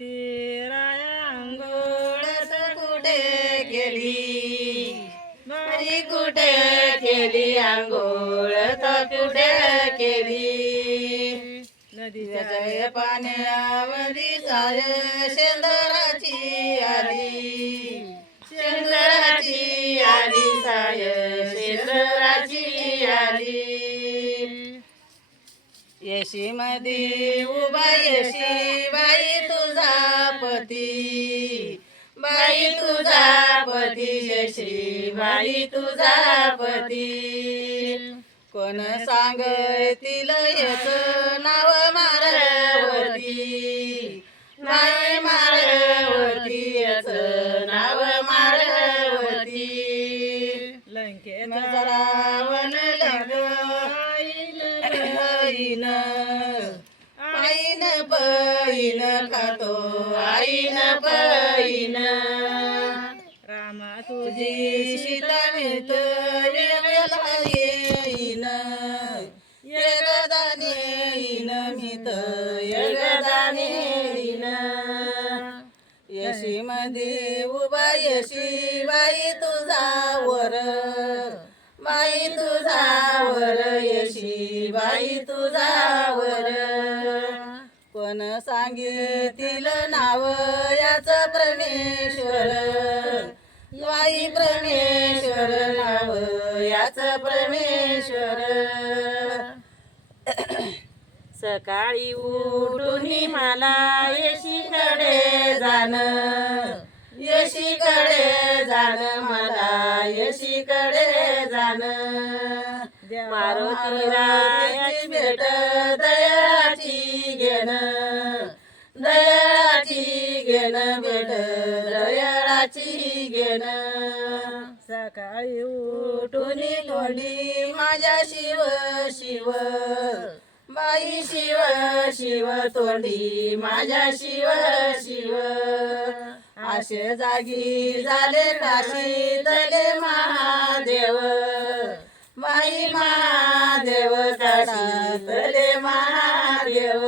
राया अंघोळ कुठे केली, बाई कुठे केली अंघोळ कुठे केली. नदीच्या पाण्यामध्ये साय शेंदराची आली, शेंदराची आली साय शेंदराची आली. येशी मध्ये उभा येशी बाई तुझा पती, बाई तुझा पती येशी बाई तुझा पती. कोण सांगतील येच नाव मारवती, नाही मारवती याच नाव मारवती. लंकेत रावण आईन आईन पैन खातो आईन पैन. रामा तुझी सीता मिळत येगला येईन, येगदाने येईन मित येगदाने येईन. येशी मध्ये उभा येशी बाई तुझा वर, बाई तुझा वर येशी बाई तुझा वर. कोण सांगितलं नाव याच परमेश्वर, बाई परमेश्वर नाव याच परमेश्वर. सकाळी उठून मला येशीकडे जाण, येशीकडे जाण मला येशीकडे जाण. मारुती रायाची भेट दयाळाची घेण, दयाळाची घेण भेट दयाळाची घेण. सकाळी उठून तोंडी माझ्या शिव शिव, बाई शिव शिव तोंडी माझ्या शिव शिव. असे जागी झाले काशीतले महादेव, बाई महादेव काशीतले महादेव.